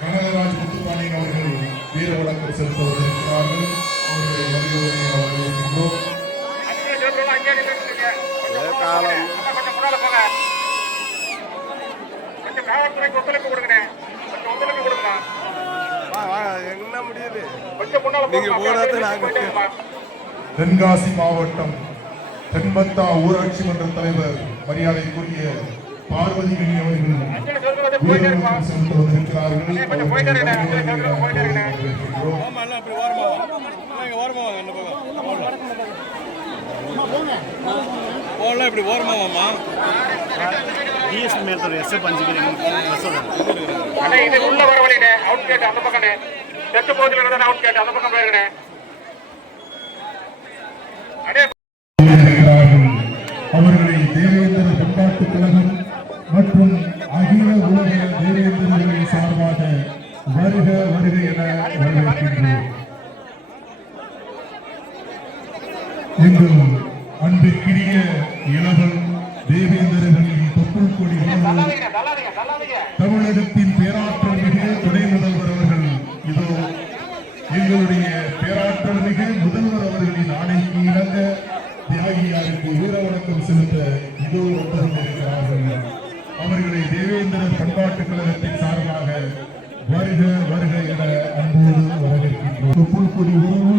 கனகராஜ் முத்துப்பாண்டியன் அவர்கள் வீர வணக்கம் செலுத்த வந்திருக்கிறார்கள். அவர்களை வருகிறவரை வரவேற்கின்றோம். தென்காசி மாவட்டம் தென்பத்தா ஊராட்சி மன்ற தலைவர் மரியாதைக்குரிய பார்வதி அவர்கள் வீரவணக்கம் செலுத்த வந்திருக்கிறார்கள். இப்படி ஓரமாவாமா உள்ள வர வழியில அவுட் கேட் அந்த பக்கம் தெற்கு பகுதியில் அவுட் கேட் அந்த பக்கம் போயிருக்கேன். அவர்களை தேவேந்திர பண்பாட்டு கழகம் மற்றும் அகில உலக தேவேந்திரர்களின் சார்பாக வருக வருக என வரவேற்கின்றோம். எங்கள் அன்பிற்கினிய இளவல் தேவேந்திரர்களின் தொப்புள் கொடி தமிழகத்தின் பேராற்றல் மிகு துணை முதல்வர் அவர்கள் இதோ எங்களுடைய பேராற்றல் மிகு முதல்வர் அவர்களின் ஆணைக்கு இணங்க தியாகியாருக்கு வீர வணக்கம் செலுத்த இதோ வந்திருக்கிறார்கள். அவர்களை தேவேந்திர பண்பாட்டு கழகத்தின் சார்பாக வருக வருக என அன்போடு வரவேற்கின்றோம். தொப்புள் கொடி உறவு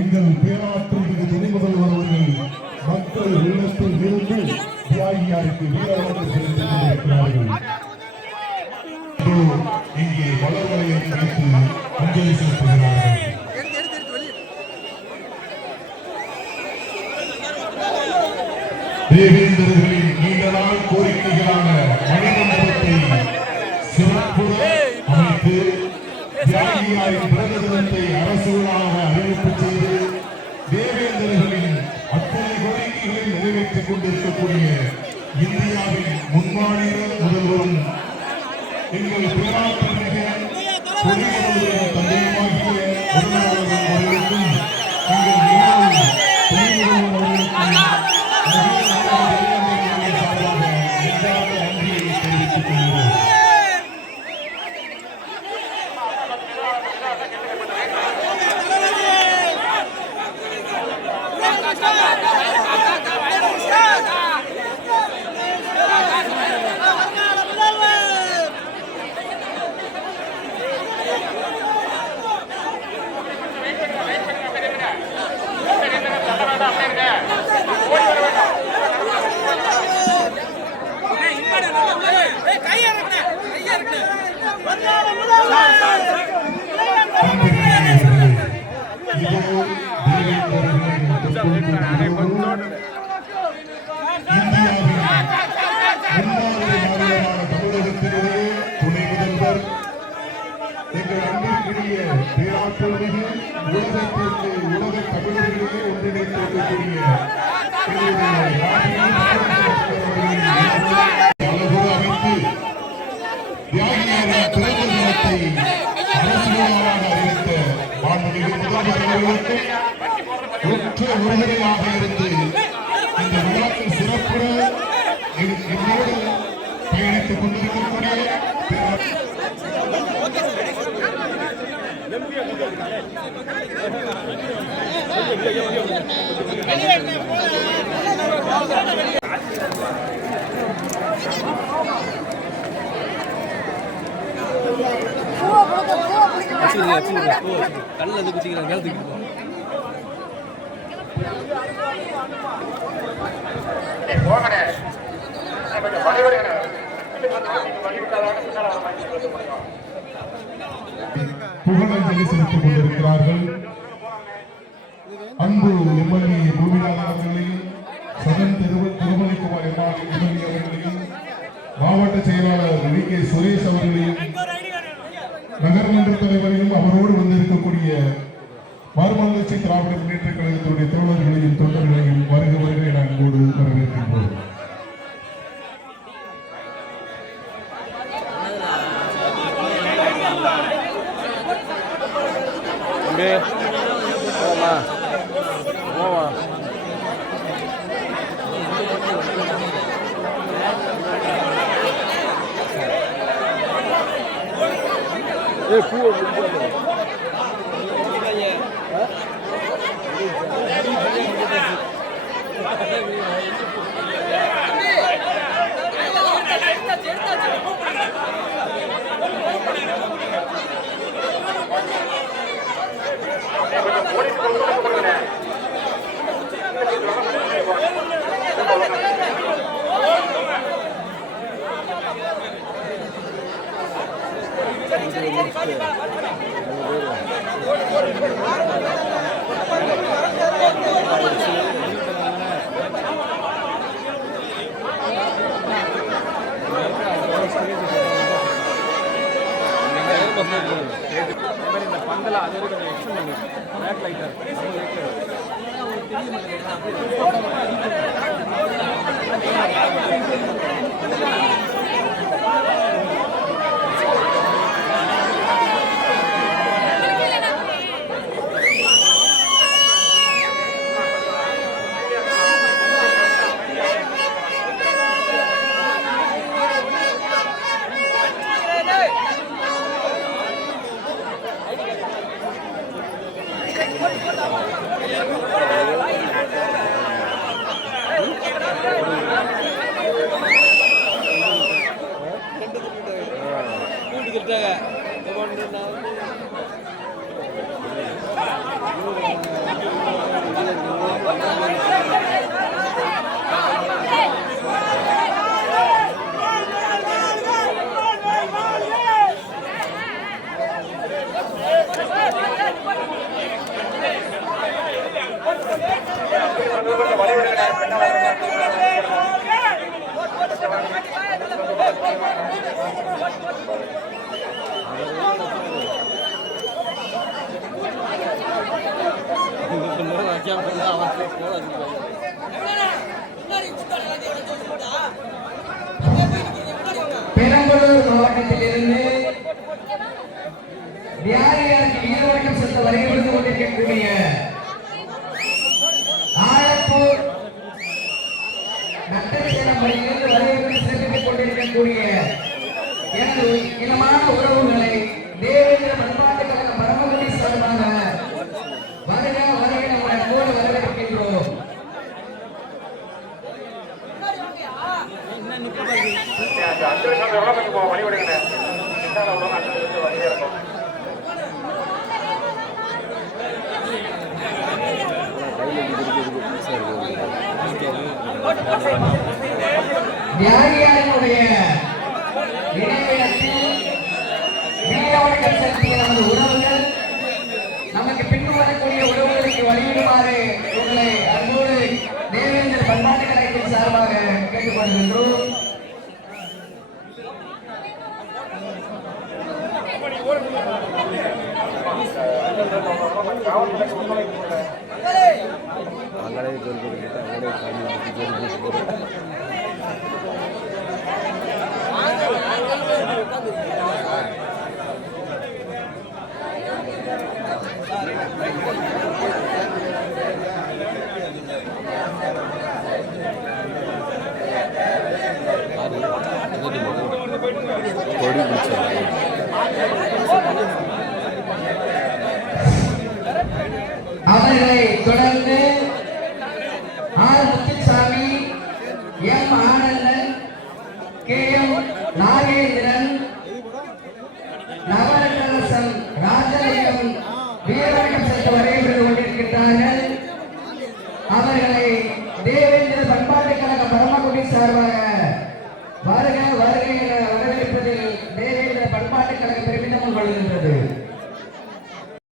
எங்கள் பேராற்றல் மிகு துணை முதல்வர் அவர்கள் மக்கள் உள்ளத்தில் இருந்து தியாகியாருக்கு வீர வணக்கம் செலுத்திக் கொண்டிருக்கிறார்கள். இங்கே மலர்வளையம் வைத்து அஞ்சலி செலுத்துகிறார்கள். தேவேந்திரர்களின் நீண்ட நாள் கோரிக்கைகளான மணிமண்டபத்தை சிறப்புற அமைத்து தியாகியாரின் பிறந்த தினத்தை அரசு விழாவாக அறிவிப்பு செய்து தேவேந்திரர்களின் அத்தனை கோரிக்கைகளை நிறைவேற்றிக் கொண்டிருக்கக்கூடிய இந்தியாவின் முன்மாநில முதல்வரும் எங்கள் பேராற்றல் மிக துணை முதல்வரின் தந்தையுமாகிய கருணாநிதி அவர்களுக்கும் எங்கள் முன்னாள் துணை முதல்வர் அவர்களுக்கும் உலக தமிழர்களிலே ஒன்றிணைந்திருக்கக்கூடிய அமைத்து தியாகியாரின் பிறந்த தினத்தை அரசியலாக அறிவித்த மாண்புமிகு முதல்வர் அவர்களுக்கு ஒற்ற உறுதுணையாக இருந்து இந்த விழாக்கள் சிறப்புற என்னோடு பயணித்துக் கொண்டிருக்கக்கூடிய கல்ல குத்திக்கிறாங்க மேல தூக்கிட்டு புகழஞ்சலி செலுத்திக் கொண்டிருக்கிறார்கள். அன்பு எம்எல்ஏ பூமிநாதன் அவர்களையும் சதன் திருமலைக்குமார் எம்எல்ஏ அவர்களையும் மாவட்ட செயலாளர் வி.கே. சுரேஷ் அவர்களையும் நகர்மன்ற தலைவரையும் அவரோடு வந்திருக்கக்கூடிய மறுமலர்ச்சி திராவிட முன்னேற்ற கழகத்தினுடைய தோழர்களையும் தொண்டர்களையும் வருக வருக என அன்போடு வரவேற்கின்றோம். கொஞ்சம் போலீஸ் கொடுங்க. பந்தல அது வரைக்கும் எக்ஸ்டெண்ட் பண்ணி பேக் லைட்டர் பெரம்பலூர் மாவட்டத்திலிருந்து வியாரியாருக்கு ஈரோட்டம் சென்ற வருகிறது கொண்டிருக்கக்கூடிய ஆலப்பூர் நட்டச்சேலம் பகுதியிலிருந்து வருகிறது சிறப்பித்துக் கொண்டிருக்கக்கூடிய எனது இனமான உறவுகளை தேவேந்திர பண்பாட்டுக் கழக பரமக்குடி சார்பாக வருக வருக நம்முடைய அன்போடு வரவேற்கின்றோம். வழிவிடுங்க. தியாகியாரினுடைய நினைவிடத்தில் வீரவணக்கம் செலுத்திய நமது உறவுகள் நமக்கு பின் வரக்கூடிய உறவுகளுக்கு வழிவிடுமாறு உங்களை அன்போடு தேவேந்திர பண்பாட்டு கழகத்தின் சார்பாக கேட்டுக்கொள்கின்றோம். அவர்களை தொடர்ந்து R Muthusamy, M Anandan, K M Nagendran, Navarasan, Rajalingam வீரவணக்கம் சென்று வரைந்து கொண்டிருக்கின்றார்கள். அவர்களை தேவேந்திர பண்பாட்டுக் கழக பரமக்குடி சார்பாக வருக வருக என வரவேற்பதில் தேவேந்திர பண்பாட்டுக் கழக பெருமிதம் கொள்கின்றது.